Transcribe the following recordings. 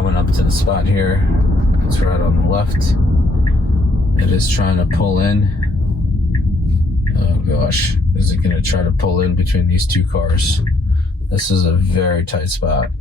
coming up to the spot here. It's right on the left. It is trying to pull in. Oh gosh, is it going to try to pull in between these two cars? This is a very tight spot.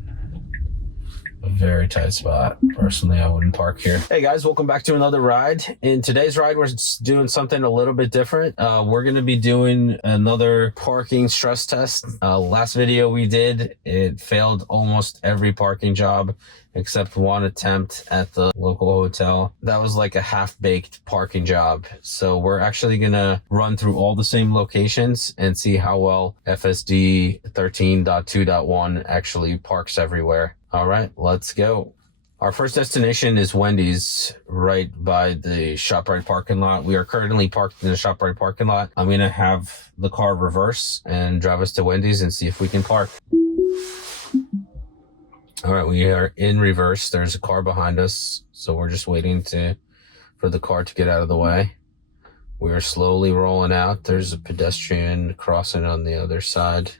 A very tight spot. Personally, I wouldn't park here. Hey guys, welcome back to another ride. In today's ride, we're doing something a little bit different. We're going to be doing another parking stress test. Last video we did, it failed almost every parking job except one attempt at the local hotel. That was like a half-baked parking job. So we're actually going to run through all the same locations and see how well FSD 13.2.1 actually parks everywhere. All right, let's go. Our first destination is Wendy's, right by the ShopRite parking lot. We are currently parked in the ShopRite parking lot. I'm gonna have the car reverse and drive us to Wendy's and see if we can park. All right, we are in reverse. There's a car behind us, so we're just waiting for the car to get out of the way. We are slowly rolling out. There's a pedestrian crossing on the other side.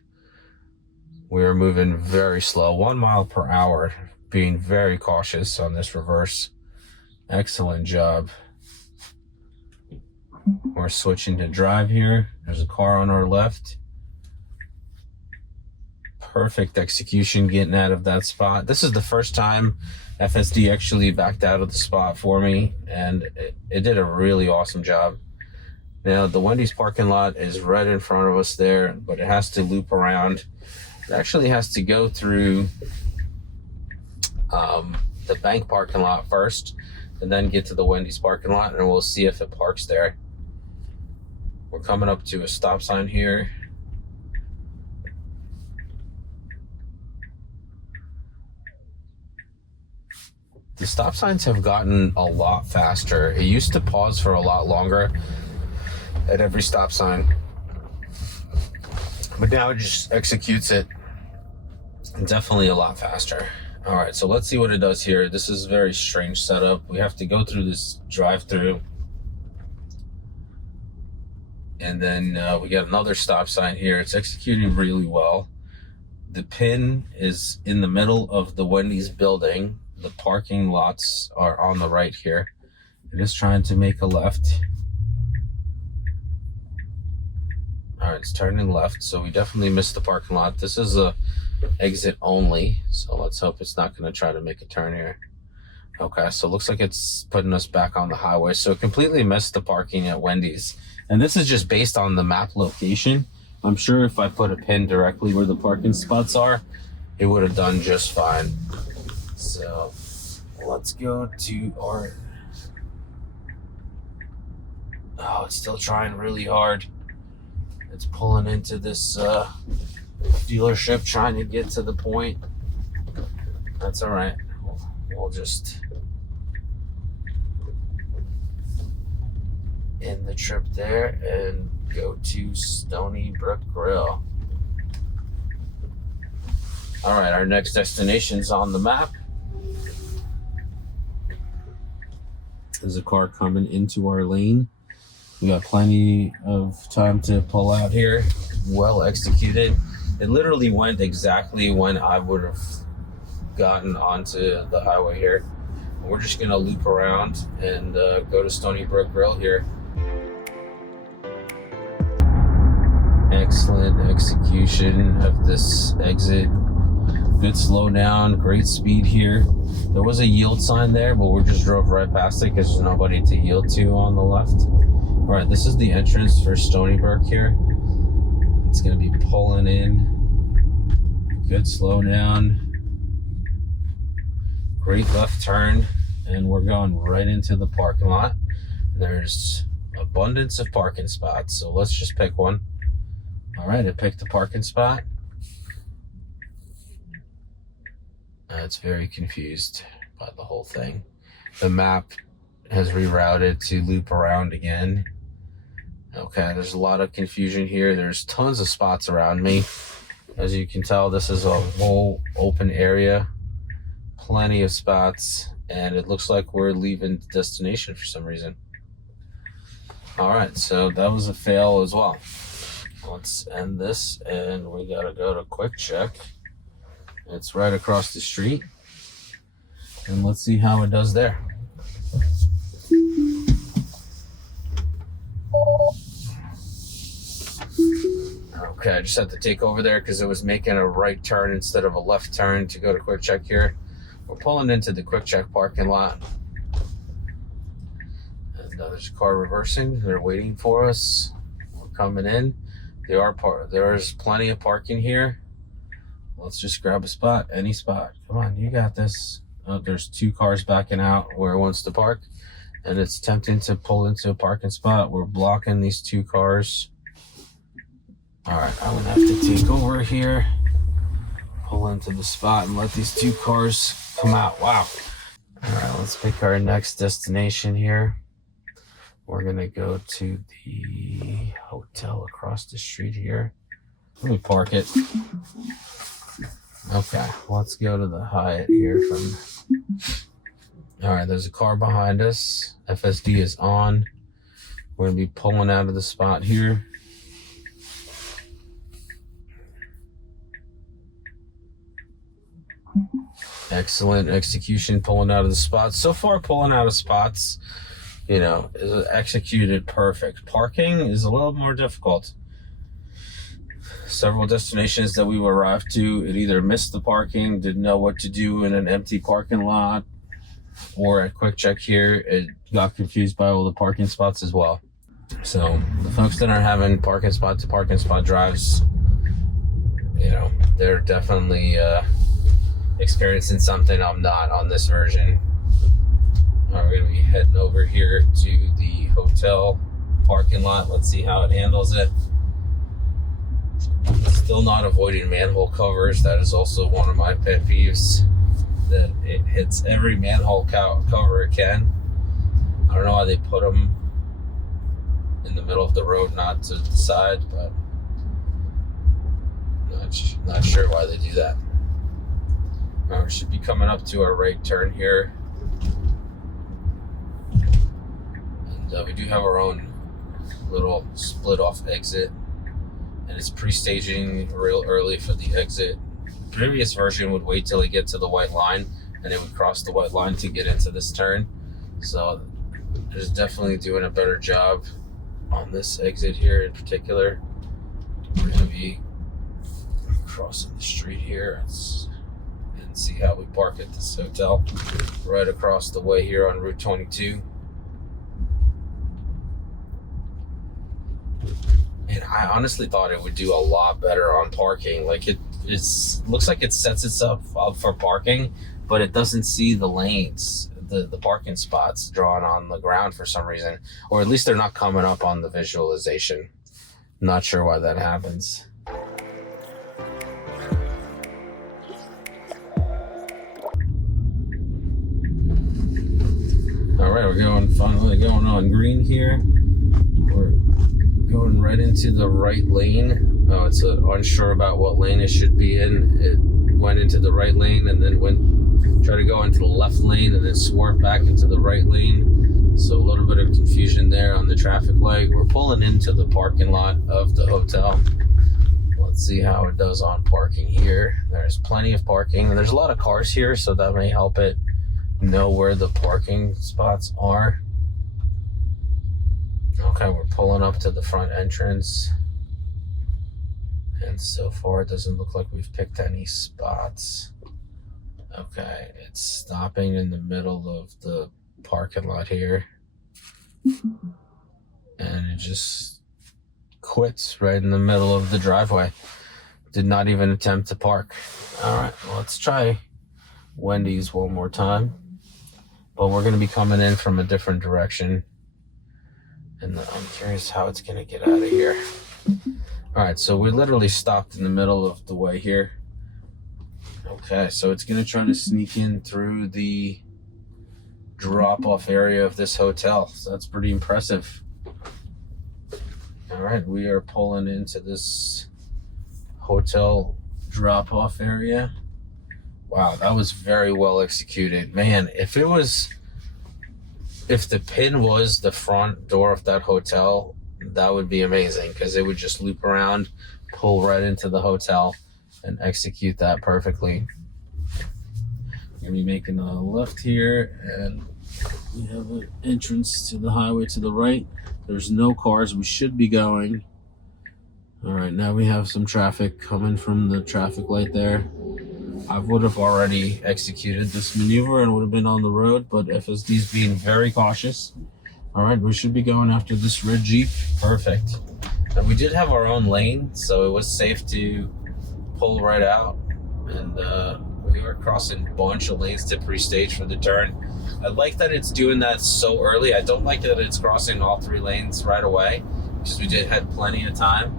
We are moving very slow, 1 mile per hour, being very cautious on this reverse. Excellent job. We're switching to drive here. There's a car on our left. Perfect execution getting out of that spot. This is the first time FSD actually backed out of the spot for me, and it did a really awesome job. Now, the Wendy's parking lot is right in front of us there, but it has to loop around. It actually has to go through the bank parking lot first and then get to the Wendy's parking lot, and we'll see if it parks there. We're coming up to a stop sign here. The stop signs have gotten a lot faster. It used to pause for a lot longer at every stop sign, but now it just executes it definitely a lot faster. All right, so let's see what it does here. This is a very strange setup. We have to go through this drive-through, and then we got another stop sign here. It's executing really well. The pin is in the middle of the Wendy's building. The parking lots are on the right here. It is trying to make a left. All right, it's turning left, so we definitely missed the parking lot. This is a exit only, so let's hope it's not going to try to make a turn here. Okay, so it looks like it's putting us back on the highway. So it completely missed the parking at Wendy's, and this is just based on the map location. I'm sure if I put a pin directly where the parking spots are, it would have done just fine. So let's go to our... Oh, it's still trying really hard. It's pulling into this dealership, trying to get to the point. That's all right. We'll just end the trip there and go to Stony Brook Grill. All right, our next destination's on the map. There's a car coming into our lane. We got plenty of time to pull out here. Well executed. It literally went exactly when I would have gotten onto the highway here. We're just gonna loop around and go to Stony Brook Grill here. Excellent execution of this exit. Good slow down, great speed here. There was a yield sign there, but we just drove right past it because there's nobody to yield to on the left. All right, this is the entrance for Stony Brook here. It's gonna be pulling in. Good slow down. Great left turn, and we're going right into the parking lot. There's abundance of parking spots, so let's just pick one. All right, I picked the parking spot. It's very confused by the whole thing. The map has rerouted to loop around again. Okay, there's a lot of confusion here. There's tons of spots around me. As you can tell, this is a whole open area. Plenty of spots, and it looks like we're leaving the destination for some reason. All right, so that was a fail as well. Let's end this, and we gotta go to Quick Check. It's right across the street. and let's see how it does there. Okay, I just had to take over there because it was making a right turn instead of a left turn to go to Quick Check here. We're pulling into the Quick Check parking lot. And there's a car reversing. They're waiting for us. We're coming in. There's plenty of parking here. Let's just grab a spot, any spot. Come on, you got this. There's 2 cars backing out where it wants to park, and it's attempting to pull into a parking spot. We're blocking these 2 cars. All right, I'm gonna have to take over here, pull into the spot, and let these 2 cars come out. Wow. All right, let's pick our next destination here. We're gonna go to the hotel across the street here. Let me park it. Okay, let's go to the Hyatt here all right, there's a car behind us. FSD is on. We're gonna be pulling out of the spot here. Excellent execution pulling out of the spots. So far, pulling out of spots, is executed perfect. Parking is a little more difficult. Several destinations that we arrived to, it either missed the parking, didn't know what to do in an empty parking lot, or at Quick Check here, it got confused by all the parking spots as well. So the folks that are having parking spot to parking spot drives, they're definitely experiencing something I'm not on this version. All right, we're gonna be heading over here to the hotel parking lot. Let's see how it handles it. Still not avoiding manhole covers. That is also one of my pet peeves, that it hits every manhole cover it can. I don't know why they put them in the middle of the road, not to the side, but not sure why they do that. We should be coming up to our right turn here. And we do have our own little split off exit. And it's pre-staging real early for the exit. Previous version would wait till they get to the white line, and it would cross the white line to get into this turn. So it's definitely doing a better job on this exit here in particular. We're gonna be crossing the street here and see how we park at this hotel right across the way here on Route 22. And I honestly thought it would do a lot better on parking. Like it looks like it sets itself up for parking, but it doesn't see the lanes, the parking spots drawn on the ground for some reason, or at least they're not coming up on the visualization. I'm not sure why that happens. All right, we're finally going on green here. We're going right into the right lane. Oh, it's unsure about what lane it should be in. It went into the right lane and then tried to go into the left lane and then swerved back into the right lane. So a little bit of confusion there on the traffic light. We're pulling into the parking lot of the hotel. Let's see how it does on parking here. There's plenty of parking. There's a lot of cars here, so that may help it know where the parking spots are. Okay, we're pulling up to the front entrance. And so far, it doesn't look like we've picked any spots. Okay, it's stopping in the middle of the parking lot here. And it just quits right in the middle of the driveway. Did not even attempt to park. All right, well, let's try Wendy's one more time. But we're going to be coming in from a different direction. And I'm curious how it's going to get out of here. All right, so we literally stopped in the middle of the way here. Okay, so it's going to try to sneak in through the drop-off area of this hotel. So that's pretty impressive. All right, we are pulling into this hotel drop-off area. Wow, that was very well executed. Man, if the pin was the front door of that hotel, that would be amazing, because it would just loop around, pull right into the hotel, and execute that perfectly. gonna be making a left here, and we have an entrance to the highway to the right. There's no cars. We should be going. All right, now we have some traffic coming from the traffic light there. I would have already executed this maneuver and would have been on the road, but FSD's being very cautious. All right, we should be going after this red Jeep. Perfect. And we did have our own lane, so it was safe to pull right out. And we were crossing a bunch of lanes to pre-stage for the turn. I like that it's doing that so early. I don't like that it's crossing all 3 lanes right away, because we did have plenty of time.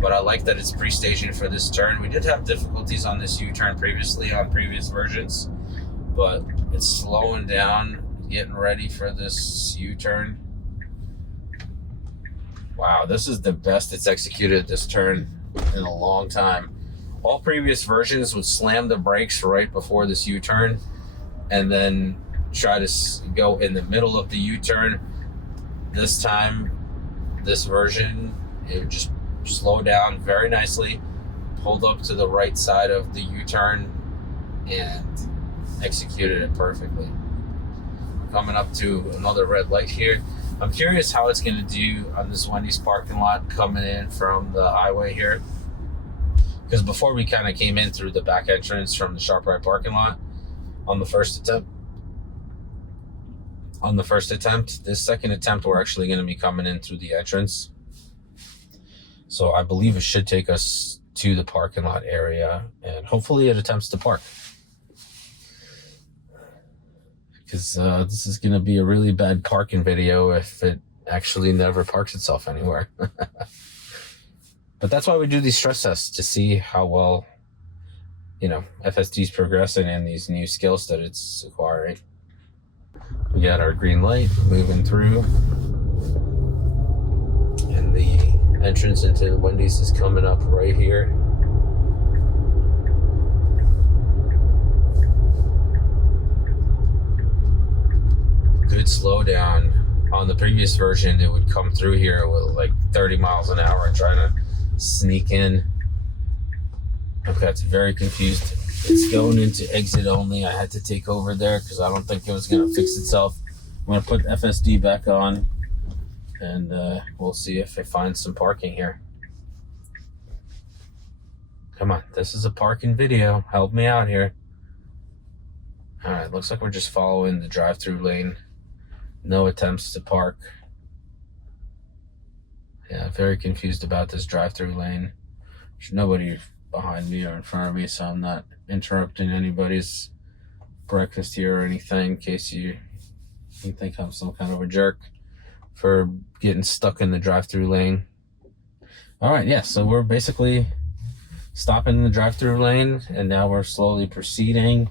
But I like that it's pre-staging for this turn. We did have difficulties on this U-turn previously on previous versions, but it's slowing down, getting ready for this U-turn. Wow, this is the best it's executed this turn in a long time. All previous versions would slam the brakes right before this U-turn and then try to go in the middle of the U-turn. This time, this version, it would just slow down very nicely, pulled up to the right side of the U-turn, and executed it perfectly. Coming up to another red light here. I'm curious how it's going to do on this Wendy's parking lot coming in from the highway here. Because before we kind of came in through the back entrance from the Sharp Right parking lot on the first attempt. This second attempt, we're actually going to be coming in through the entrance. So I believe it should take us to the parking lot area, and hopefully it attempts to park. Because this is going to be a really bad parking video if it actually never parks itself anywhere. But that's why we do these stress tests, to see how well, FSD's progressing in these new skills that it's acquiring. We got our green light moving through, and the entrance into Wendy's is coming up right here. Good slowdown. On the previous version, it would come through here with like 30 miles an hour and try to sneak in. Okay, it's very confused. It's going into exit only. I had to take over there because I don't think it was going to fix itself. I'm going to put FSD back on, and we'll see if it finds some parking here. Come on, this is a parking video. Help me out here. All right, looks like we're just following the drive-through lane. No attempts to park. Yeah, very confused about this drive-through lane. There's nobody behind me or in front of me, so I'm not interrupting anybody's breakfast here or anything, in case you think I'm some kind of a jerk for getting stuck in the drive-through lane. All right, yeah, so we're basically stopping in the drive-through lane, and now we're slowly proceeding.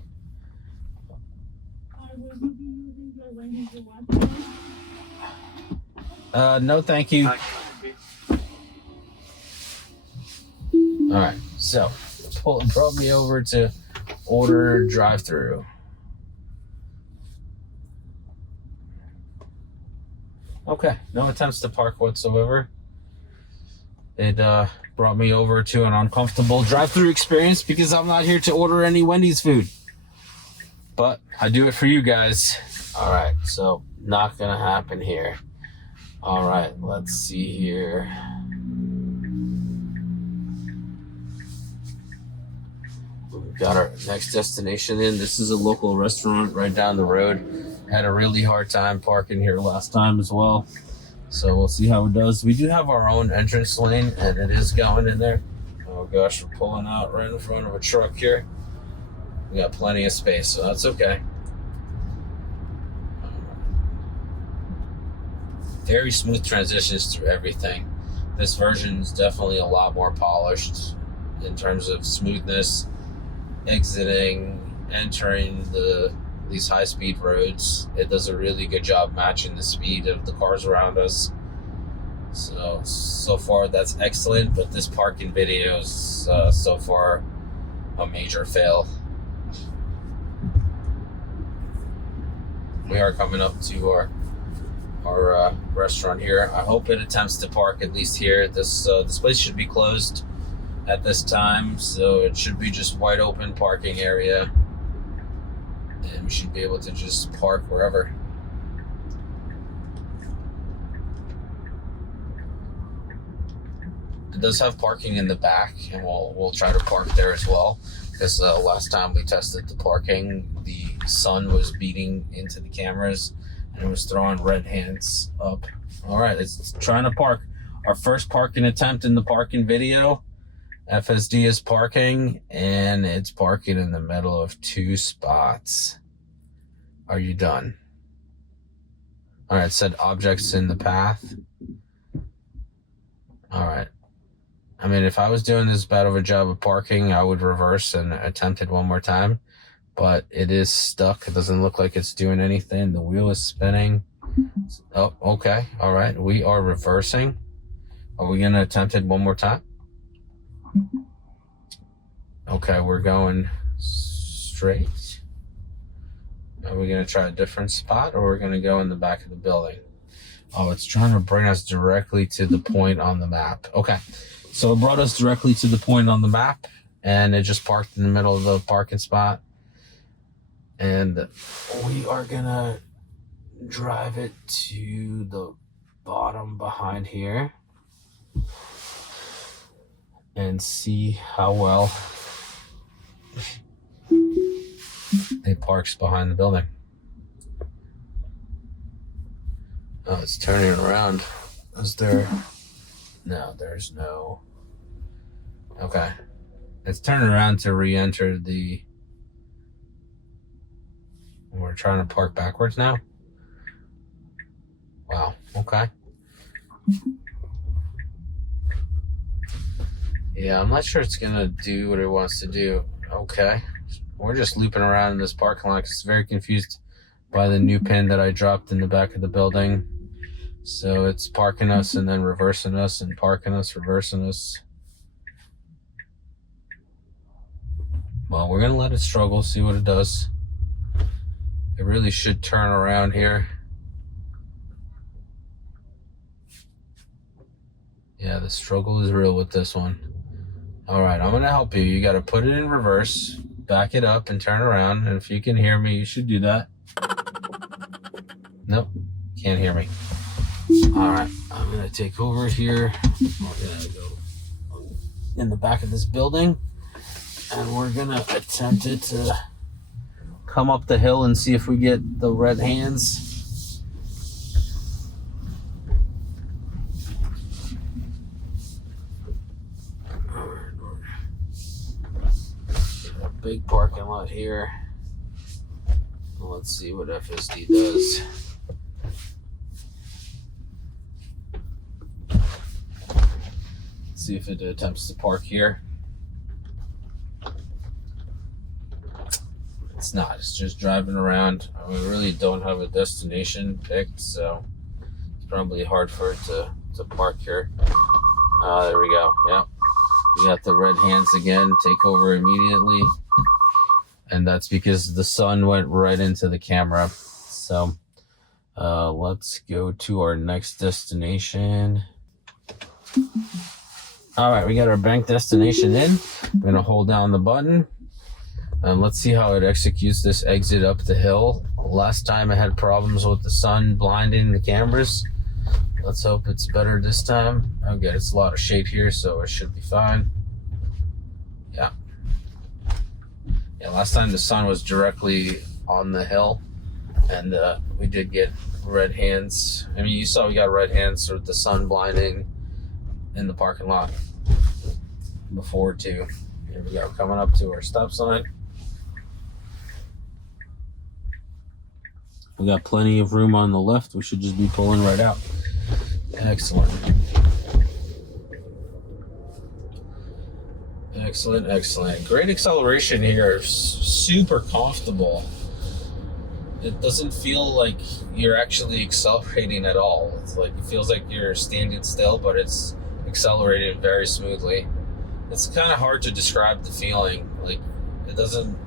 No, thank you. All right, so brought me over to order drive-through. Okay, no attempts to park whatsoever. It brought me over to an uncomfortable drive-through experience because I'm not here to order any Wendy's food. But I do it for you guys. All right, so not gonna happen here. All right, let's see here. We've got our next destination in. This is a local restaurant right down the road. Had a really hard time parking here last time as well. So we'll see how it does. We do have our own entrance lane, and it is going in there. Oh gosh, we're pulling out right in front of a truck here. We got plenty of space, so that's okay. Very smooth transitions through everything. This version is definitely a lot more polished in terms of smoothness, exiting, entering these high-speed roads. It does a really good job matching the speed of the cars around us. So far that's excellent, but this parking video is so far a major fail. We are coming up to our restaurant here. I hope it attempts to park at least here. This place should be closed at this time, so it should be just wide open parking area. and we should be able to just park wherever. It does have parking in the back, and we'll try to park there as well, because last time we tested the parking, the sun was beating into the cameras and it was throwing red hands up. All right, it's trying to park. Our first parking attempt in the parking video. FSD is parking, and it's parking in the middle of 2 spots. Are you done? All right, said objects in the path. All right. I mean, if I was doing this bad of a job of parking, I would reverse and attempt it one more time. But it is stuck. It doesn't look like it's doing anything. The wheel is spinning. Oh, okay. All right. We are reversing. Are we going to attempt it one more time? Okay, we're going straight. Are we going to try a different spot, or we're going to go in the back of the building? Oh, it's trying to bring us directly to the point on the map. Okay, so it brought us directly to the point on the map, and it just parked in the middle of the parking spot. And we are going to drive it to the bottom behind here and see how well it parks behind the building. Oh, it's turning around. Is there? No, there's no. Okay. It's turning around to re-enter the. We're trying to park backwards now. Wow. Okay. Yeah, I'm not sure it's gonna do what it wants to do. Okay. We're just looping around in this parking lot because it's very confused by the new pin that I dropped in the back of the building. So it's parking us and then reversing us and parking us, reversing us. Well, we're gonna let it struggle, see what it does. It really should turn around here. Yeah, the struggle is real with this one. All right, I'm gonna help you. You gotta put it in reverse, back it up and turn around. And if you can hear me, you should do that. Nope, can't hear me. All right, I'm gonna take over here. We're gonna go in the back of this building, and we're gonna attempt it to come up the hill and see if we get the red hands. A big parking lot here. Let's see what FSD does. Let's see if it attempts to park here. It's not. It's just driving around. We really don't have a destination picked, so it's probably hard for it to park here. There we go. Yep. We got the red hands again. Take over immediately. And that's because the sun went right into the camera. So let's go to our next destination. All right, we got our bank destination in. I'm going to hold down the button. Let's see how it executes this exit up the hill. Last time I had problems with the sun blinding the cameras. Let's hope it's better this time. Okay, it's a lot of shade here, so it should be fine. Yeah. Yeah, last time the sun was directly on the hill, and we did get red hands. I mean, you saw we got red hands with the sun blinding in the parking lot before too. Here we go, coming up to our stop sign. We got plenty of room on the left. We should just be pulling right out. Excellent. Excellent, excellent. Great acceleration here. Super comfortable. It doesn't feel like you're actually accelerating at all. It's like it feels like you're standing still, but it's accelerating very smoothly. It's kind of hard to describe the feeling. Like it doesn't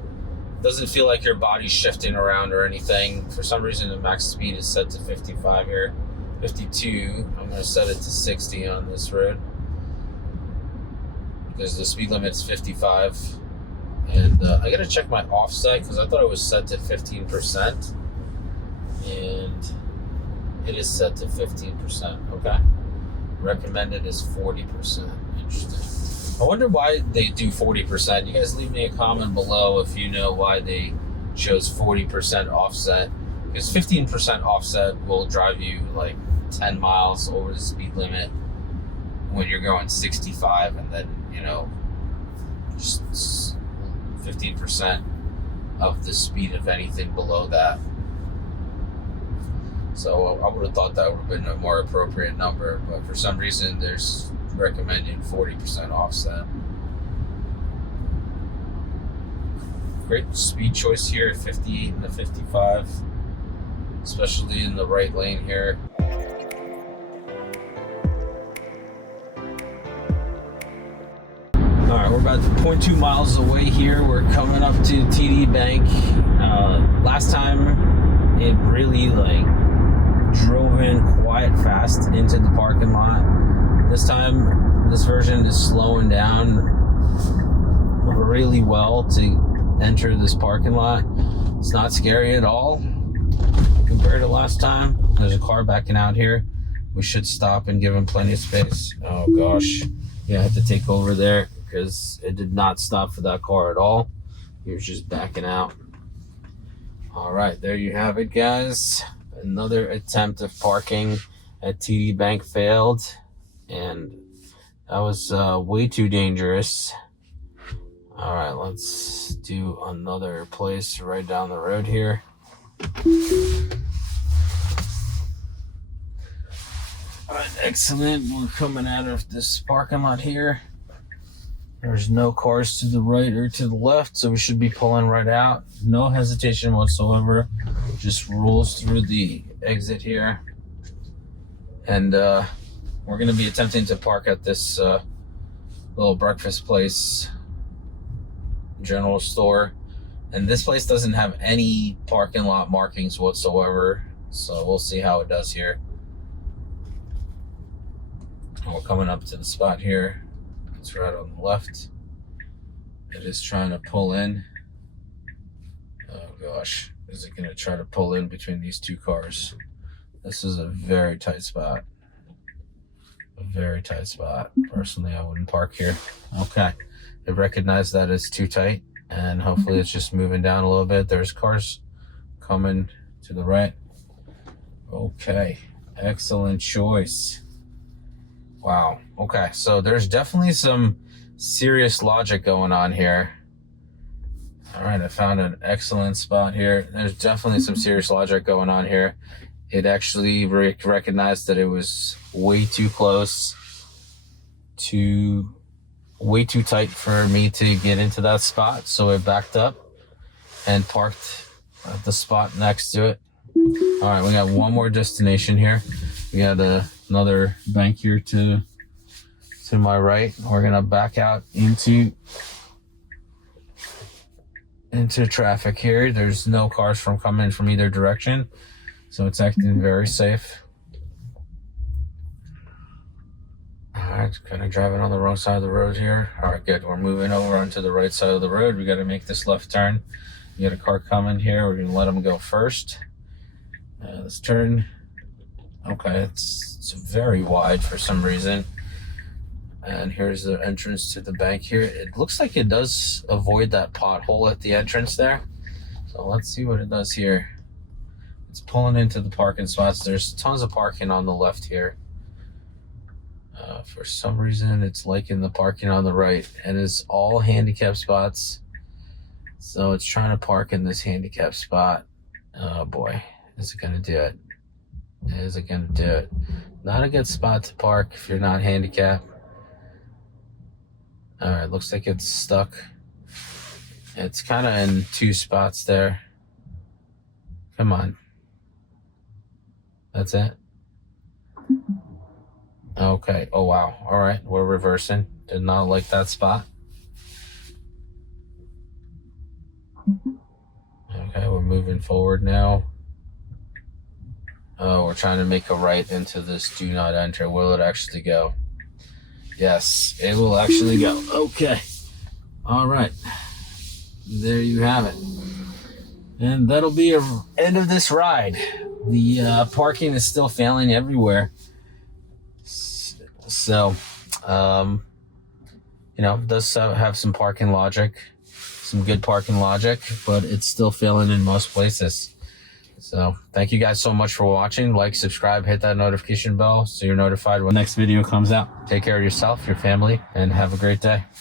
feel like your body's shifting around or anything. For some reason, the max speed is set to 55 here. 52. I'm going to set it to 60 on this road because the speed limit's 55. And I gotta check my offset because I thought it was set to 15%, and it is set to 15%. Okay, recommended is 40%. Interesting. I wonder why they do 40%. You guys leave me a comment below if you know why they chose 40% offset, because 15% offset will drive you like 10 miles over the speed limit when you're going 65, and then, you know, just 15% of the speed of anything below that. So I would have thought that would have been a more appropriate number, but for some reason there's recommending 40% offset. Great speed choice here at 58 and the 55, especially in the right lane here. All right, we're about 0.2 miles away here. We're coming up to TD Bank. Last time it really like drove in quite fast into the parking lot. This time, this version is slowing down really well to enter this parking lot. It's not scary at all compared to last time. There's a car backing out here. We should stop and give him plenty of space. Oh gosh, yeah, I had to take over there because it did not stop for that car at all. He was just backing out. All right, there you have it, guys. Another attempt of parking at TD Bank failed, and that was way too dangerous. All right, let's do another place right down the road here. All right, excellent. We're coming out of this parking lot here. There's no cars to the right or to the left, so we should be pulling right out. No hesitation whatsoever. Just rolls through the exit here. And we're going to be attempting to park at this little breakfast place, general store. And this place doesn't have any parking lot markings whatsoever, so we'll see how it does here. And we're coming up to the spot here. It's right on the left. It is trying to pull in. Oh gosh, is it going to try to pull in between these two cars? This is a very tight spot. A very tight spot. Personally, I wouldn't park here. Okay, they recognize that it's too tight, and hopefully it's just moving down a little bit. There's cars coming to the right. Okay, excellent choice. Wow. Okay, so there's definitely some serious logic going on here. All right, I found an excellent spot here. There's definitely some serious logic going on here. It actually recognized that it was way too close, way too tight for me to get into that spot. So it backed up and parked at the spot next to it. All right, we got one more destination here. We got another bank here to my right. We're gonna back out into traffic here. There's no cars coming from either direction, so it's acting very safe. All right, kind of driving on the wrong side of the road here. All right, good. We're moving over onto the right side of the road. We got to make this left turn. We got a car coming here. We're gonna let him go first. Let's turn. Okay, it's very wide for some reason. And here's the entrance to the bank here. It looks like it does avoid that pothole at the entrance there. So let's see what it does here. It's pulling into the parking spots. There's tons of parking on the left here. For some reason, it's liking the parking on the right, and it's all handicap spots. So it's trying to park in this handicap spot. Oh boy, is it gonna do it? Is it gonna do it? Not a good spot to park if you're not handicapped. All right, looks like it's stuck. It's kind of in two spots there. Come on. That's it. Okay. Oh, wow. All right, we're reversing. Did not like that spot. Okay, we're moving forward now. Oh, we're trying to make a right into this do not enter. Will it actually go? Yes, it will actually go. Okay. All right. there you have it. And that'll be the end of this ride. The parking is still failing everywhere. So, you know, it does have some parking logic, some good parking logic, but it's still failing in most places. So thank you guys so much for watching. Like, subscribe, hit that notification bell so you're notified when the next video comes out. Take care of yourself, your family, and have a great day.